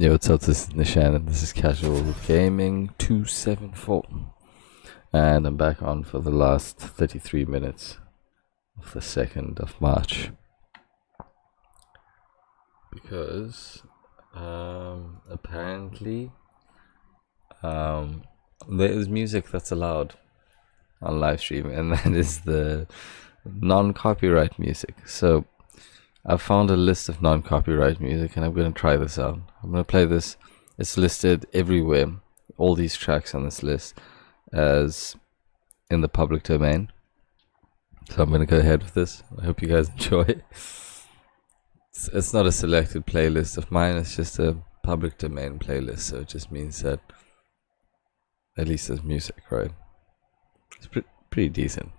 Yo, what's up? This is Nishan, and this is Casual Gaming 274. And I'm back on for the last 33 minutes of the 2nd of March. Because, apparently, there is music that's allowed on live stream, and that is the non-copyright music. So, I've found a list of non-copyright music, and I'm going to try this out. I'm going to play this. It's listed everywhere, all these tracks on this list, as in the public domain. So I'm going to go ahead with this. I hope you guys enjoy. It's not a selected playlist of mine, it's just a public domain playlist, so it just means that at least there's music, right? It's pretty decent.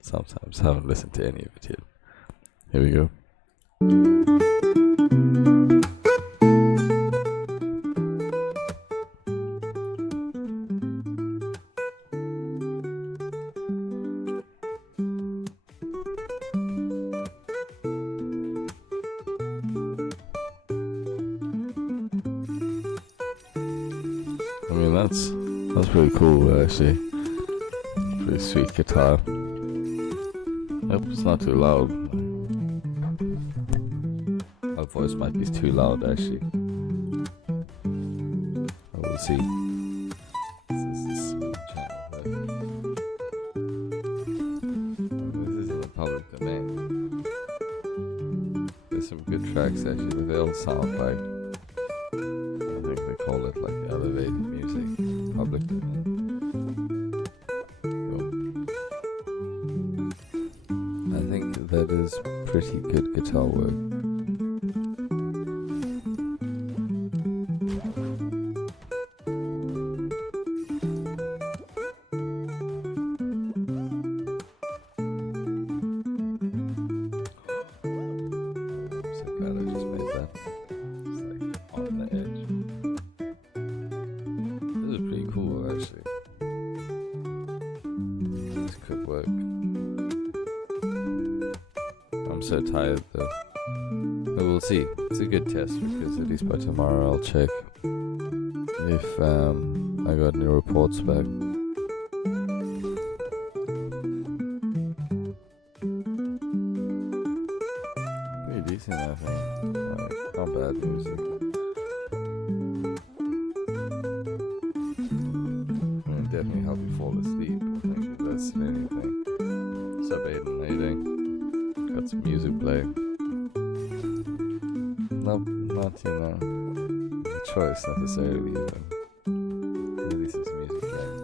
Sometimes I haven't listened to any of it yet. Here we go. I mean, that's pretty cool, actually. Pretty sweet guitar. Hope it's not too loud. My voice might be too loud, actually. We'll see. This is a smooth channel, but this is in the public domain. There's some good tracks, actually, but they all sound like, I think they call it like elevated music, public domain. I think that is pretty good guitar work. I'm so tired though. But we'll see. It's a good test because at least by tomorrow I'll check if I got any reports back. Pretty decent, I think. Like, not bad music. It'll definitely help you fall asleep. I think if that's anything. What's up, Aiden? How you doing? Got some music playing. Nope, not, a choice necessarily, but at least it's music playing.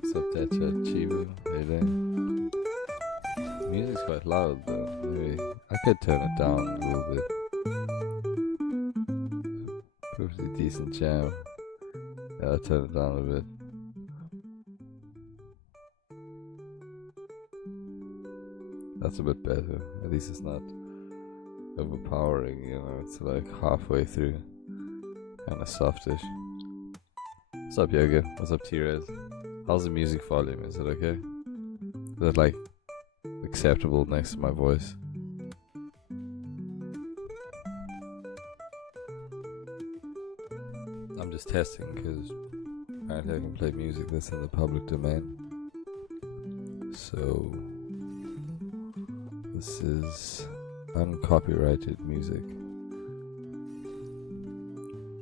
What's up, Tetra, Chibu? Hey there. Music's quite loud though. Maybe I could turn it down a little bit. Pretty decent jam. Yeah, I'll turn it down a bit. That's a bit better. At least it's not overpowering, it's like halfway through. Kinda softish. What's up, Yoga? What's up, T-Rez? How's the music volume? Is it okay? Is it like acceptable next to my voice? I'm just testing because apparently I can play music that's in the public domain. So this is uncopyrighted music.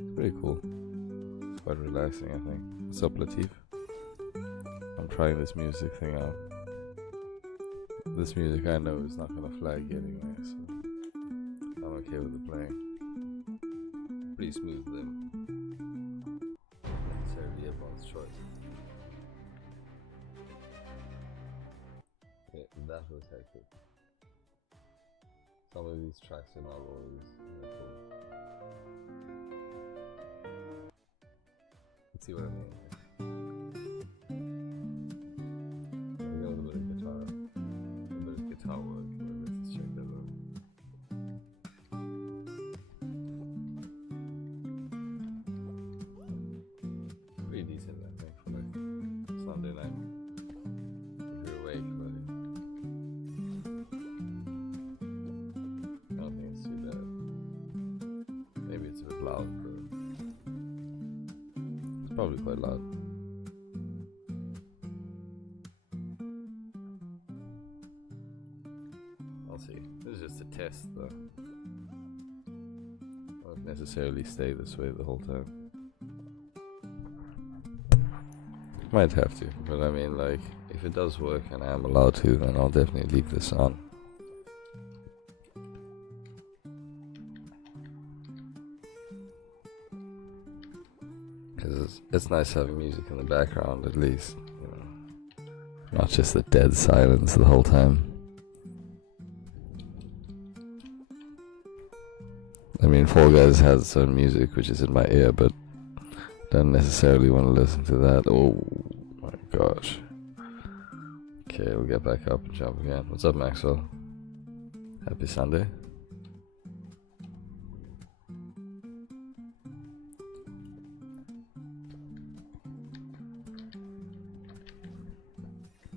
It's pretty cool. It's quite relaxing, I think. What's up, Latif? I'm trying this music thing out. This music I know is not gonna flag anyway, so I'm okay with the playing. Pretty smooth though. Necessarily everyone's choice. Yeah, that was hectic. Some of these tracks are not always cool. Let's see what I mean. We got a little bit of guitar work. Let's check that out. Pretty decent, I think, for like Sunday night. If you're awake, but Probably quite loud. I'll see. This is just a test though. Won't necessarily stay this way the whole time. Might have to, but I mean, like, if it does work and I am allowed to, then I'll definitely leave this on. Because it's nice having music in the background at least, you know, not just the dead silence the whole time. I mean, Fall Guys has its own music which is in my ear, but don't necessarily want to listen to that. Oh my gosh. Okay, we'll get back up and jump again. What's up, Maxwell? Happy Sunday.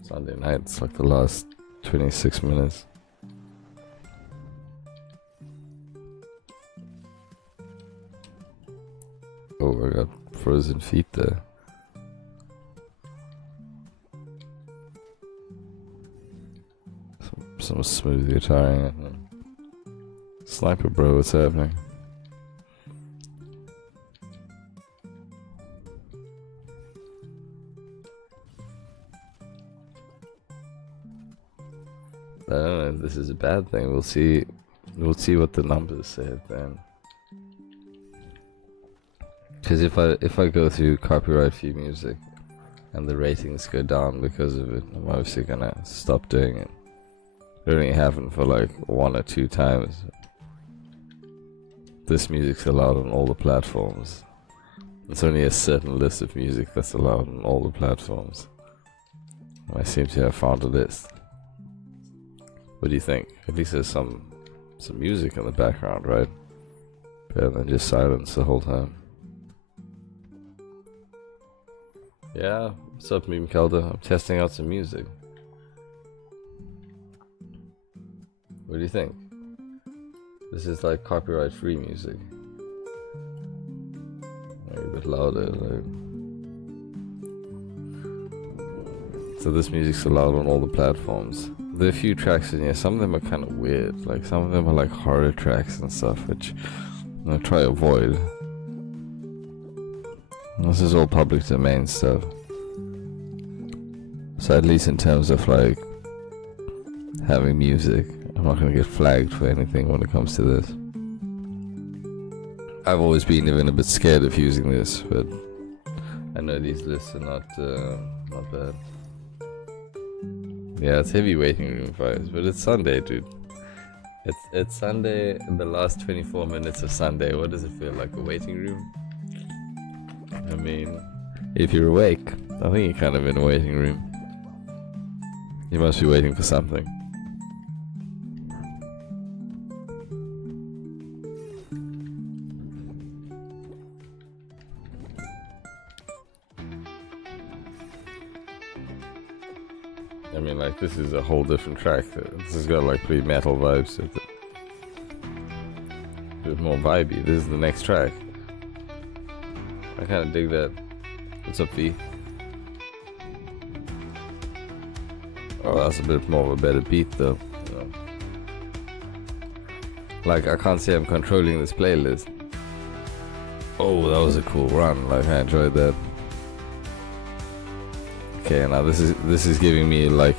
Sunday night, it's like the last 26 minutes. Oh, I got frozen feet there. Some smooth guitaring. Sniper bro, what's happening? I don't know if this is a bad thing. We'll see what the numbers say then. Because if I go through copyright free music and the ratings go down because of it, I'm obviously gonna stop doing it. It only happened for like 1 or 2 times. This music's allowed on all the platforms. It's only a certain list of music that's allowed on all the platforms. I seem to have found a list. What do you think? At least there's some music in the background, right? Better than just silence the whole time. Yeah, what's up, Meme Kelder? I'm testing out some music. What do you think? This is like copyright free music. Maybe a bit louder, like. So this music's allowed on all the platforms. There are a few tracks in here, some of them are kind of weird, like some of them are like horror tracks and stuff, which I'm gonna try to avoid. This is all public domain stuff. So at least in terms of like having music, I'm not gonna get flagged for anything when it comes to this. I've always been even a bit scared of using this, but I know these lists are not bad. Yeah, it's heavy waiting room vibes, but it's Sunday, dude. It's Sunday in the last 24 minutes of Sunday. What does it feel like, a waiting room? I mean, if you're awake, I think you're kind of in a waiting room. You must be waiting for something. I mean, like, this is a whole different track. This has got like pretty metal vibes to it. A bit more vibey. This is the next track. I kind of dig that. What's up, V? Oh, that's a bit more of a better beat, though. You know? Like, I can't say I'm controlling this playlist. Oh, that was a cool run. Like, I enjoyed that. Okay, now this is giving me like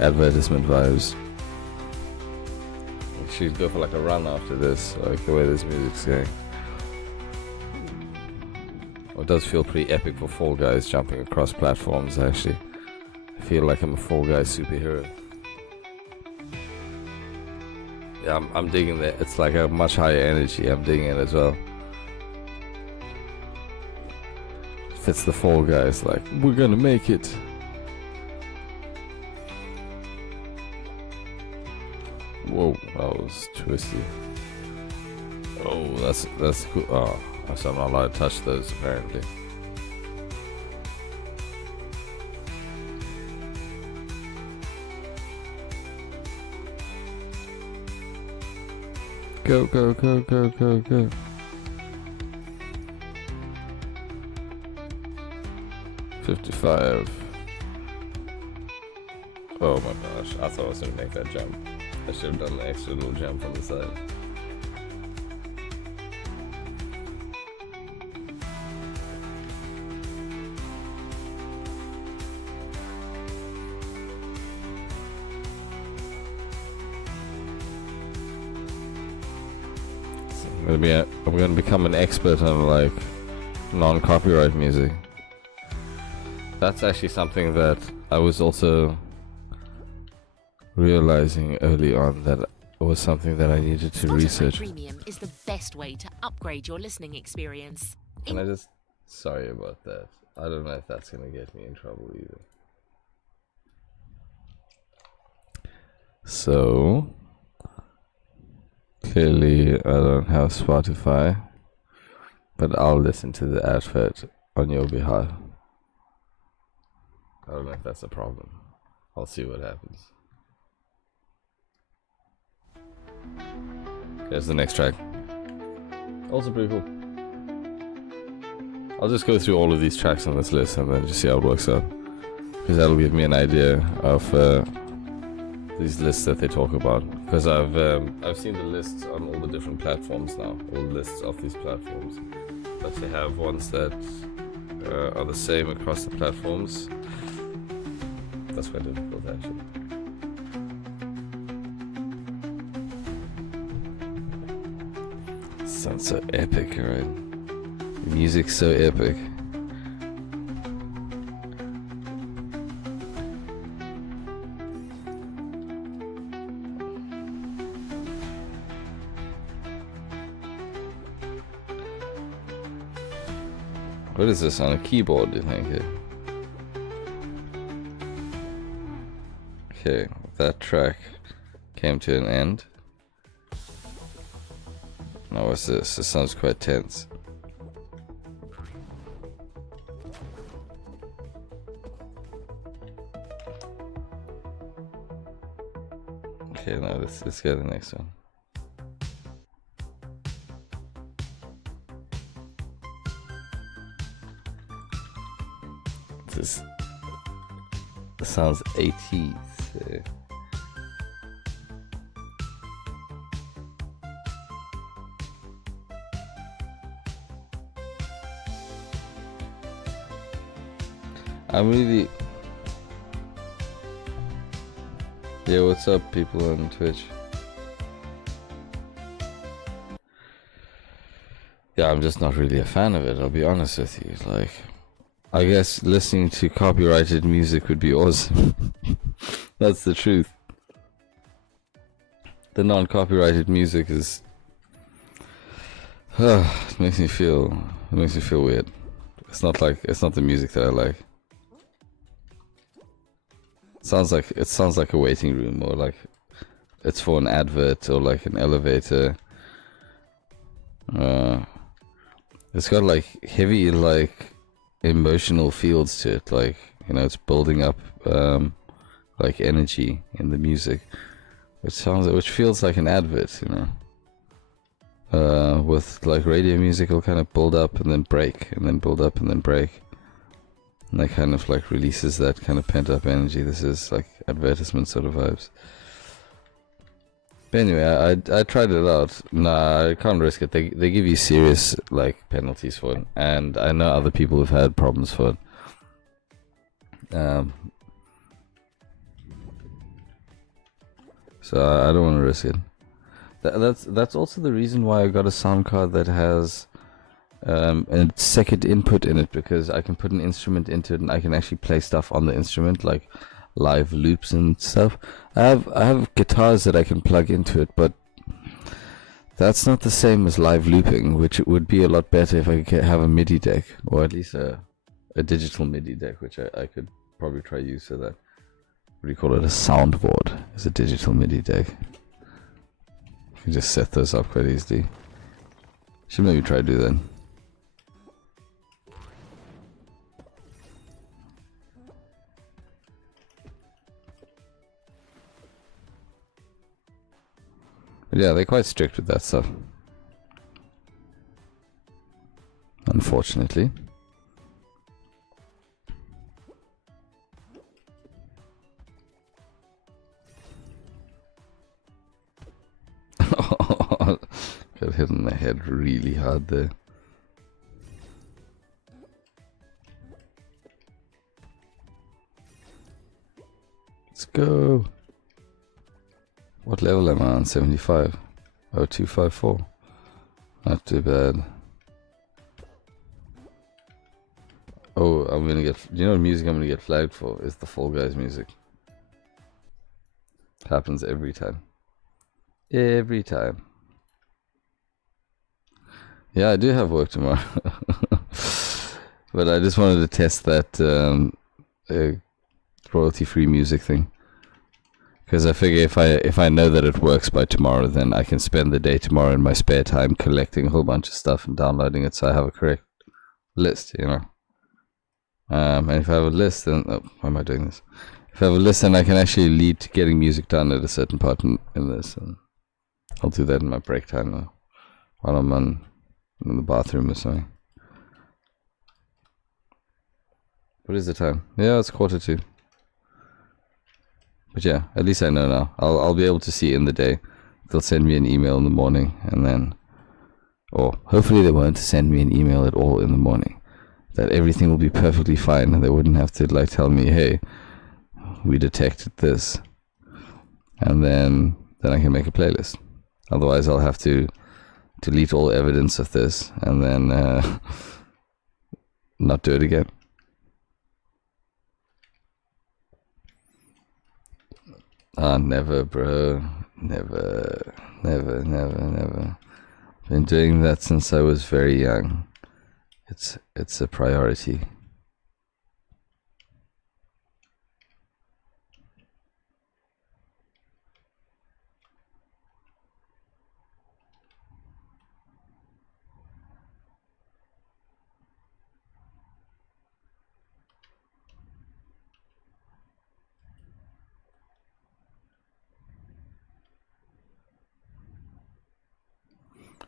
advertisement vibes. I should go for like a run after this, like the way this music's going. It does feel pretty epic for Fall Guys jumping across platforms, actually. I feel like I'm a Fall Guys superhero. Yeah, I'm digging that. It's like a much higher energy. I'm digging it as well. Fits the Fall Guys, like, we're gonna make it. Whoa, that was twisty. Oh, that's cool. Oh, so I'm not allowed to touch those apparently. Go, go, go, go, go, go. 55. Oh my gosh, I thought I was gonna make that jump. I should have done the extra little jump on the side. I'm gonna become an expert on like non-copyright music. That's actually something that I was also realizing early on, that it was something that I needed to research. Premium is the best way to upgrade your listening experience. Can I just... Sorry about that. I don't know if that's gonna get me in trouble either. So... Clearly I don't have Spotify, but I'll listen to the advert on your behalf. I don't know if that's a problem. I'll see what happens. There's the next track. Also pretty cool. I'll just go through all of these tracks on this list and then just see how it works out, because that'll give me an idea of these lists that they talk about. Because I've seen the lists on all the different platforms now, all the lists of these platforms, but they have ones that are the same across the platforms. That's quite difficult actually. Sounds so epic, right? Music's so epic. What is this on a keyboard, do you think? Okay, that track came to an end. Now what's this? This sounds quite tense. Okay, now let's get the next one. This sounds 80s. I'm really... Yeah, what's up, people on Twitch? Yeah, I'm just not really a fan of it, I'll be honest with you. Like, I guess listening to copyrighted music would be awesome. That's the truth. The non-copyrighted music is... it makes me feel weird. It's not the music that I like. It sounds like a waiting room, or like it's for an advert, or like an elevator. It's got like heavy like emotional fields to it, like, you know, it's building up like energy in the music, which feels like an advert, you know. With like radio music, it'll kind of build up and then break, and then build up and then break, and that kind of like releases that kind of pent up energy. This is like advertisement sort of vibes. But anyway, I tried it out. Nah, I can't risk it. They give you serious like penalties for it, and I know other people have had problems for it. So I don't want to risk it. That's also the reason why I got a sound card that has a second input in it, because I can put an instrument into it and I can actually play stuff on the instrument, like live loops and stuff. I have guitars that I can plug into it, but that's not the same as live looping, which it would be a lot better if I could have a MIDI deck, or at least a digital MIDI deck, which I could probably try use for that. What do you call it? A soundboard is a digital MIDI deck. You can just set those up quite easily. Should maybe try to do that. But yeah, they're quite strict with that stuff, unfortunately. hit really hard there. Let's go. What level am I on? 75. Oh, 254. Not too bad. Oh, I'm gonna get... You know what music I'm gonna get flagged for? Is the Fall Guys music. Happens every time. Every time. Yeah, I do have work tomorrow. But I just wanted to test that royalty-free music thing. Because I figure if I know that it works by tomorrow, then I can spend the day tomorrow in my spare time collecting a whole bunch of stuff and downloading it so I have a correct list, you know. And if I have a list, then... Oh, why am I doing this? If I have a list, then I can actually lead to getting music done at a certain part in this. And I'll do that in my break time now, while I'm in the bathroom or something. What is the time? Yeah, it's 1:45. But yeah, at least I know now. I'll be able to see in the day. They'll send me an email in the morning, and then... Or hopefully they won't send me an email at all in the morning. That everything will be perfectly fine, and they wouldn't have to like tell me, hey, we detected this, and then I can make a playlist. Otherwise I'll have to delete all evidence of this and then not do it again. Never, bro. Never. Been doing that since I was very young. It's a priority.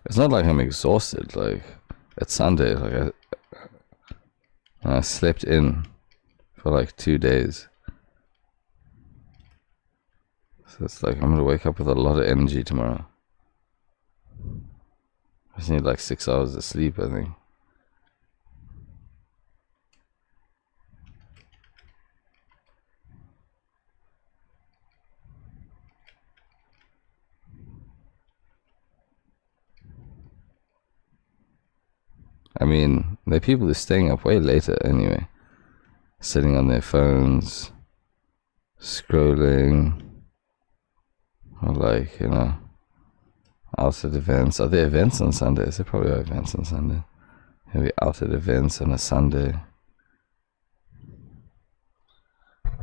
It's not like I'm exhausted. Like, it's Sunday. Like I slept in for like 2 days. So it's like I'm gonna wake up with a lot of energy tomorrow. I just need like 6 hours of sleep, I think. I mean, there are people who are staying up way later anyway. Sitting on their phones, scrolling, or like, you know, out at events. Are there events on Sundays? There probably are events on Sunday. Maybe out at events on a Sunday.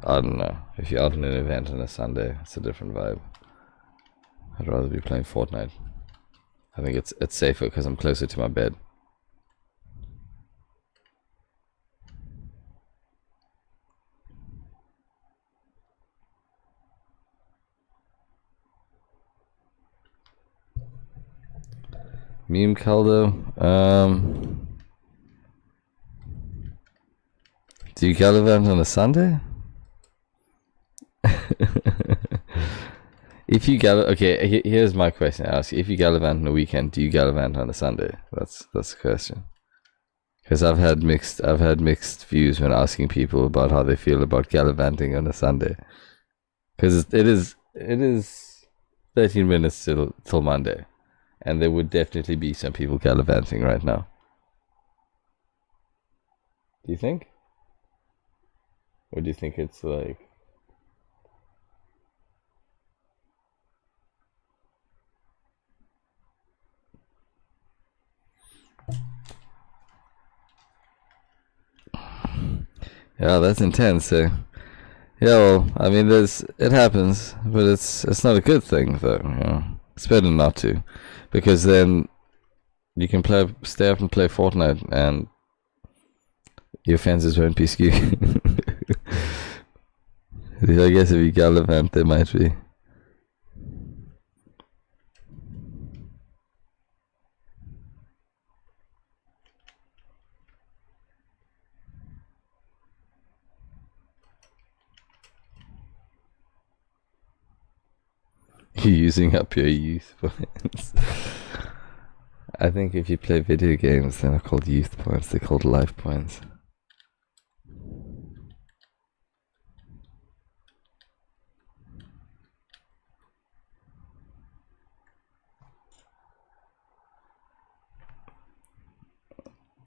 I don't know. If you're out at an event on a Sunday, it's a different vibe. I'd rather be playing Fortnite. I think it's safer because I'm closer to my bed. Meme Caldo. Do you gallivant on a Sunday? If you okay, here's my question I ask you. If you gallivant on a weekend, do you gallivant on a Sunday? That's the question. Because I've had mixed views when asking people about how they feel about gallivanting on a Sunday. Because it is 13 minutes till Monday. And there would definitely be some people gallivanting right now. Do you think? Or do you think it's like... Yeah, that's intense. Yeah, well, I mean, it happens, but it's not a good thing, though. You know? It's better not to. Because then you can stay up and play Fortnite, and your fences won't be skewed. I guess if you gallivant, there might be. You're using up your youth points. I think if you play video games, they're not called youth points, they're called life points.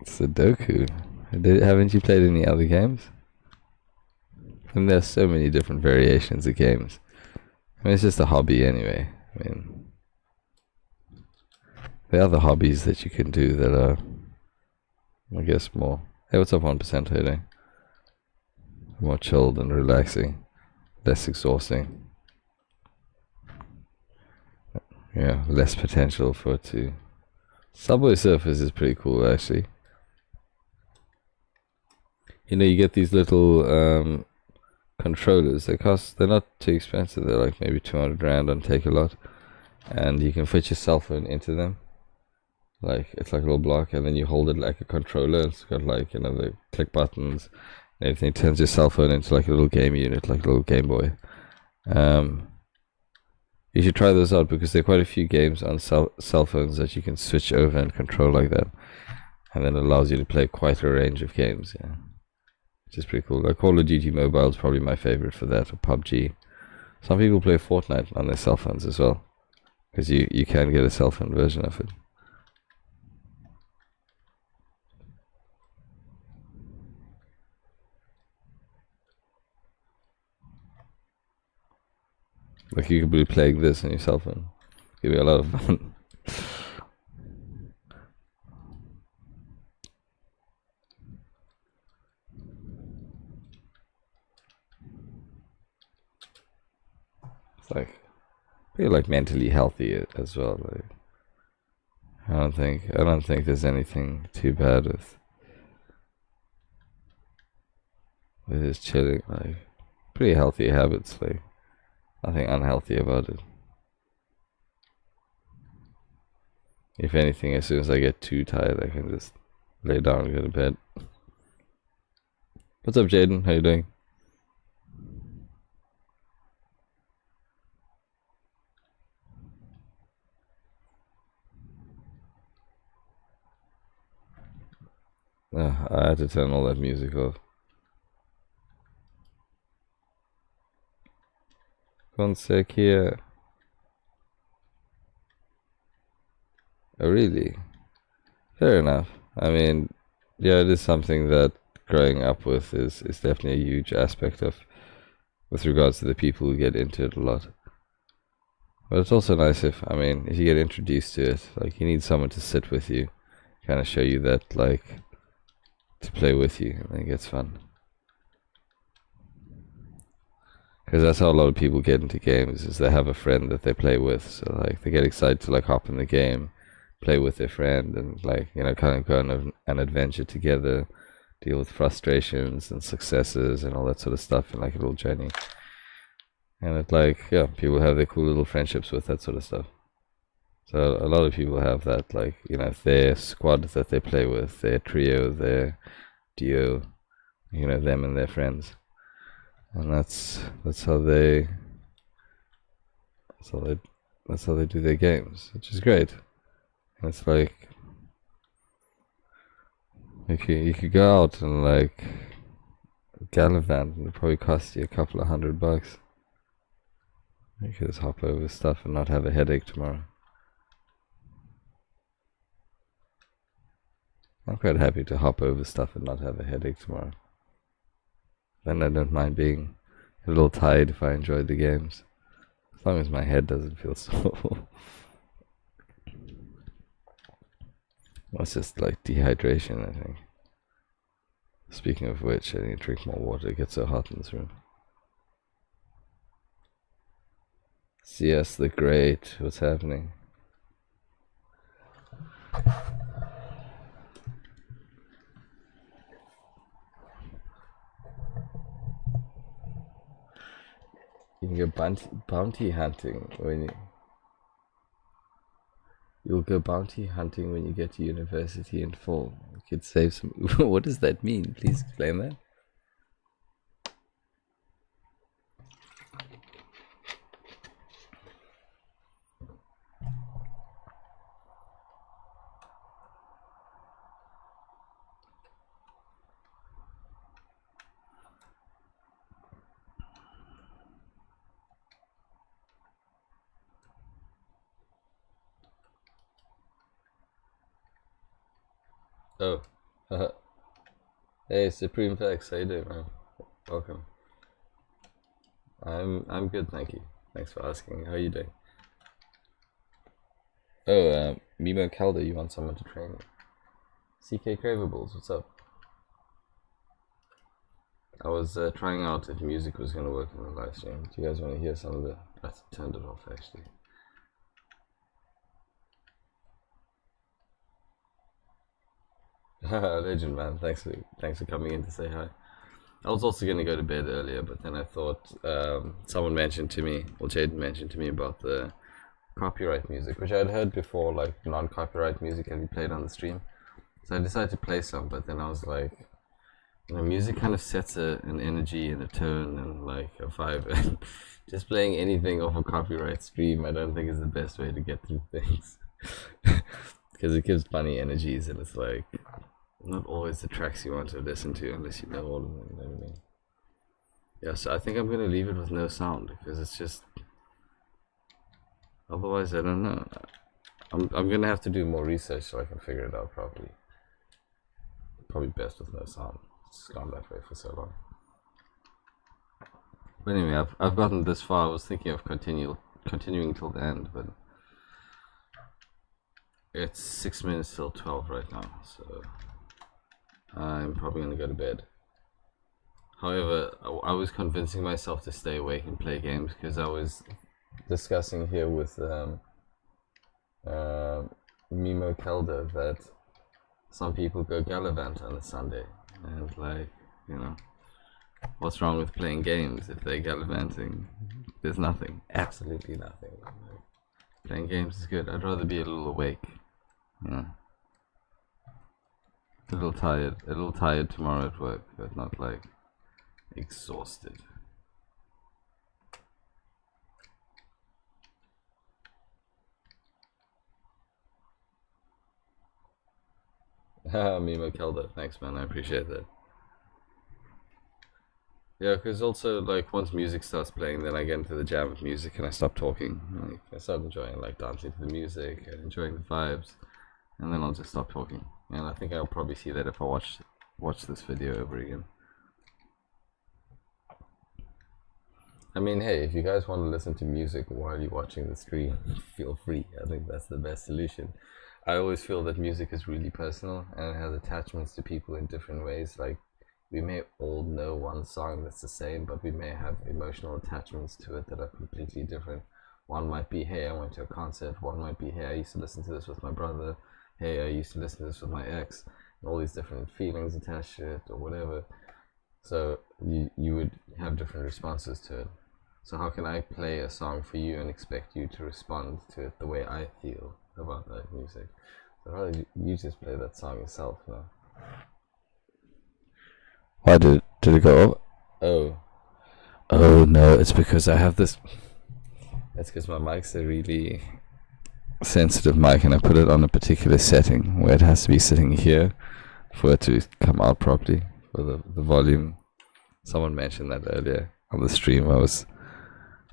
Sudoku. Haven't you played any other games? And there's so many different variations of games. I mean, it's just a hobby anyway. I mean, there are other hobbies that you can do that are, I guess, more. Hey, what's up, 1% hitting? More chilled and relaxing, less exhausting. Yeah, less potential for it to. Subway Surfers is pretty cool, actually. You know, you get these little controllers. They're not too expensive. They're like maybe 200 rand on Take-A-Lot, and you can fit your cell phone into them. Like, it's like a little block, and then you hold it like a controller. It's got like, you know, the click buttons and everything. It turns your cell phone into like a little game unit, like a little Game Boy. You should try those out because there are quite a few games on cell phones that you can switch over and control like that, and then it allows you to play quite a range of games. Yeah, which is pretty cool. Like Call of Duty Mobile is probably my favorite for that, or PUBG. Some people play Fortnite on their cell phones as well, because you can get a cell phone version of it. Like you could be playing this on your cell phone. Give you a lot of fun. It's like pretty like mentally healthy as well. Like I don't think there's anything too bad with his chilling. Like pretty healthy habits. Like nothing unhealthy about it. If anything, as soon as I get too tired, I can just lay down and go to bed. What's up, Jaden? How you doing? I had to turn all that music off. One sec here. Oh, really? Fair enough. I mean, yeah, it is something that growing up with is definitely a huge aspect of, with regards to the people who get into it a lot. But it's also nice if you get introduced to it, like you need someone to sit with you, kind of show you that, like, to play with you, and then it gets fun. Because that's how a lot of people get into games, is they have a friend that they play with, so like they get excited to like hop in the game, play with their friend, and like, you know, kind of go on an adventure together, deal with frustrations and successes and all that sort of stuff in like a little journey. And it like, yeah, people have their cool little friendships with that sort of stuff. So a lot of people have that, like, you know, their squad that they play with, their trio, their duo, you know, them and their friends. And that's how they do their games, which is great. And it's like you could go out and like gallivant, and it probably cost you a couple of $100. You could just hop over stuff and not have a headache tomorrow. I'm quite happy to hop over stuff and not have a headache tomorrow. Then I don't mind being a little tired if I enjoy the games, as long as my head doesn't feel sore. It's just like dehydration, I think. Speaking of which, I need to drink more water. It gets so hot in this room. CS the Great, what's happening? You can go bounty hunting when you'll go bounty hunting when you get to university in fall. You could save some. What does that mean? Please explain that. Oh. Hey, Supreme Flex, how you doing, man? Welcome. I'm good, thank you. Thanks for asking. How are you doing? Oh, Mimo Calder, you want someone to train you? CK Cravables, what's up? I was trying out if music was gonna work in the live stream. Do you guys want to hear some of the? I turned it off actually. Legend, man. Thanks for coming in to say hi. I was also gonna go to bed earlier, but then I thought someone mentioned to me, or Jaden mentioned to me about the copyright music, which I had heard before, like non-copyright music can be played on the stream. So I decided to play some, but then I was like, music kind of sets an energy and a tone and like a vibe. And just playing anything off a copyright stream, I don't think is the best way to get through things. Because it gives funny energies, and it's like not always the tracks you want to listen to unless you know all of them. You know what I mean? Yeah, so I think I'm gonna leave it with no sound because it's just. Otherwise, I don't know. I'm gonna have to do more research so I can figure it out properly. Probably best with no sound. It's gone that way for so long. But anyway, I've gotten this far. I was thinking of continuing till the end, but it's 6 minutes till 12 right now, so I'm probably gonna go to bed. However, I was convincing myself to stay awake and play games because I was discussing here with Mimo Kelder that some people go gallivant on a Sunday, and like, what's wrong with playing games if they're gallivanting? There's nothing, absolutely nothing. Playing games is good. I'd rather be a little awake. Yeah. A little tired tomorrow at work, but not like exhausted. Mimo Kelder, thanks man, I appreciate that. Yeah, because also like once music starts playing, then I get into the jam of music and I stop talking. Like I start enjoying like dancing to the music and enjoying the vibes, and then I'll just stop talking. And I think I'll probably see that if I watch this video over again. I mean, hey, if you guys want to listen to music while you're watching the stream, feel free. I think that's the best solution. I always feel that music is really personal and it has attachments to people in different ways. Like, we may all know one song that's the same, but we may have emotional attachments to it that are completely different. One might be, hey, I went to a concert. One might be, hey, I used to listen to this with my brother. Hey, I used to listen to this with my ex. And all these different feelings attached to it or whatever. So you would have different responses to it. So how can I play a song for you and expect you to respond to it the way I feel about that music? So how did you just play that song yourself now? Why did it go over? Oh no, it's because I have this. It's because my mic's a really sensitive mic, and I put it on a particular setting where it has to be sitting here for it to come out properly for the volume. Someone mentioned that earlier on the stream.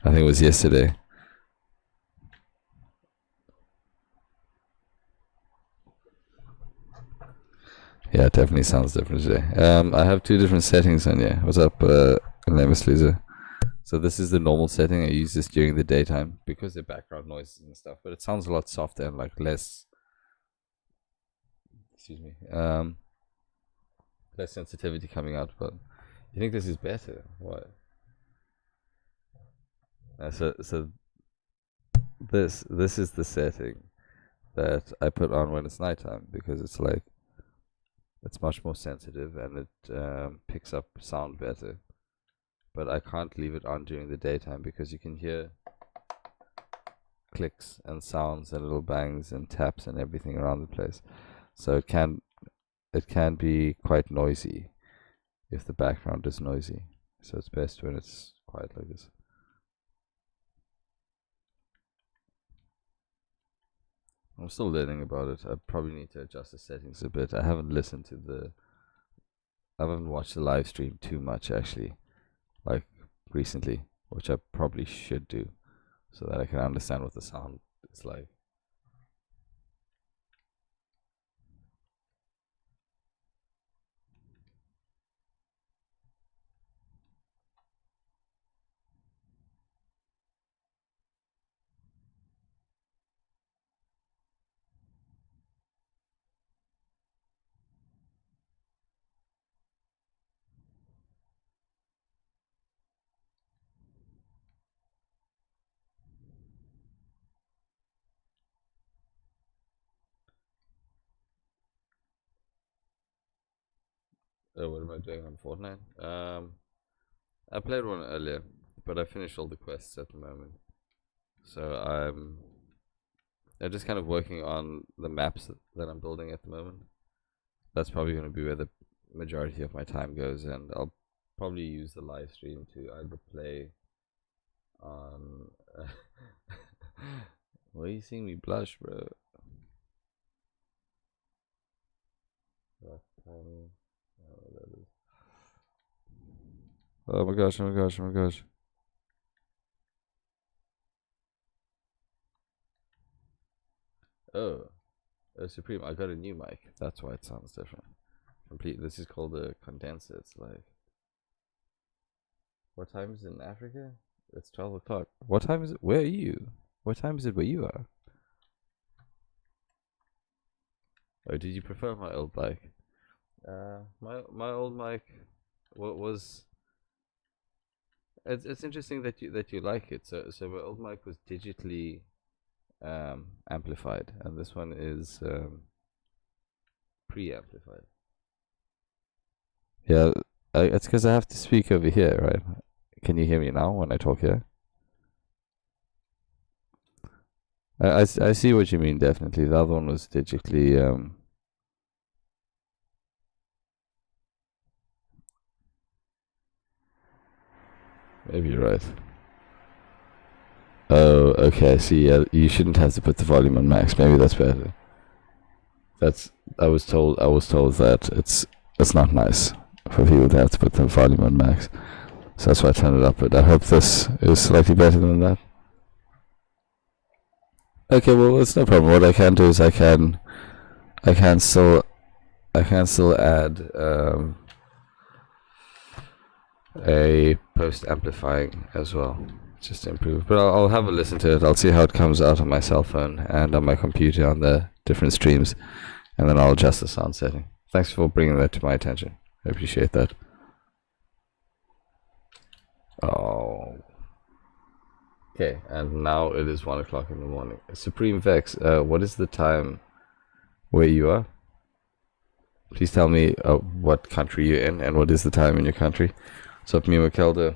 I think it was yesterday. Yeah, it definitely sounds different today. I have two different settings on here. What's up, Anonymous Loser? So this is the normal setting. I use this during the daytime because the background noises and stuff, but it sounds a lot softer and like less. Excuse me. Less sensitivity coming out. But you think this is better? What? So this is the setting that I put on when it's nighttime because it's like it's much more sensitive and it picks up sound better. But I can't leave it on during the daytime because you can hear clicks and sounds and little bangs and taps and everything around the place. So it can be quite noisy if the background is noisy. So it's best when it's quiet like this. I'm still learning about it. I probably need to adjust the settings a bit. I haven't watched the live stream too much actually, like recently, which I probably should do so that I can understand what the sound is like. what am I doing on Fortnite? I played one earlier, but I finished all the quests at the moment. So I'm just kind of working on the maps that I'm building at the moment. That's probably going to be where the majority of my time goes, and I'll probably use the live stream to either play on. Why are you seeing me blush, bro? Oh my gosh! Oh my gosh! Oh my gosh! Oh, Supreme! I got a new mic. That's why it sounds different. This is called a condenser. It's like, what time is it in Africa? It's 12 o'clock. What time is it? Where are you? What time is it where you are? Oh, did you prefer my old mic? My old mic, what was? It's interesting that you like it. So my old mic was digitally amplified, and this one is pre-amplified. Yeah, it's because I have to speak over here, right? Can you hear me now when I talk here? I see what you mean, definitely. The other one was digitally maybe you're right. Oh, okay. I see. Yeah, you shouldn't have to put the volume on max. Maybe that's better. I was told that it's not nice for people to have to put the volume on max. So that's why I turned it up. But I hope this is slightly better than that. Okay, well, it's no problem. What I can do is I can still add a post amplifying as well, just to improve. But I'll have a listen to it. I'll see how it comes out on my cell phone and on my computer on the different streams, and then I'll adjust the sound setting. Thanks for bringing that to my attention. I appreciate that. Oh. Okay, and now it is 1 o'clock in the morning. Supreme Vex, what is the time where you are? Please tell me what country you're in and what is the time in your country. What's up, Mima Kelder?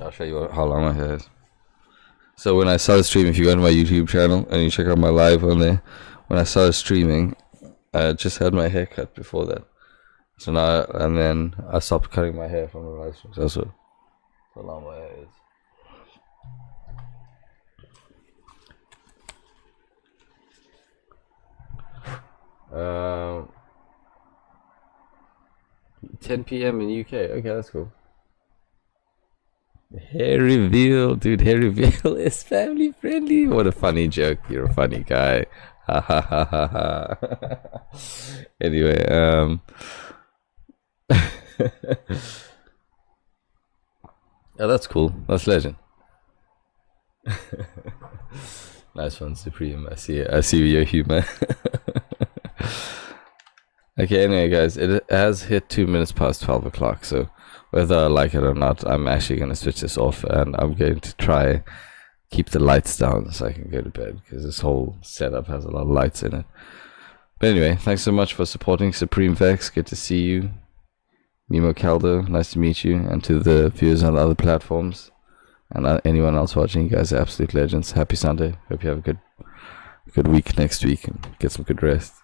I'll show you how long my hair is. So when I started streaming, if you go to my YouTube channel and you check out my live on there, when I started streaming, I just had my hair cut before that. So now, and then I stopped cutting my hair from the live streams. That's how long my hair is. 10 p.m. in UK. Okay, that's cool. Hair reveal, dude. Hair reveal is family friendly. What a funny joke. You're a funny guy. Ha ha ha ha ha. Anyway, oh, that's cool. That's legend. Nice one, Supreme. I see your humor. Okay, anyway, guys, it has hit 2 minutes past 12 o'clock, so whether I like it or not, I'm actually going to switch this off, and I'm going to try keep the lights down so I can go to bed, because this whole setup has a lot of lights in it. But anyway, thanks so much for supporting Supreme Vex. Good to see you. Mimo Caldo, nice to meet you. And to the viewers on the other platforms and anyone else watching, you guys are absolute legends. Happy Sunday. Hope you have a good week next week and get some good rest.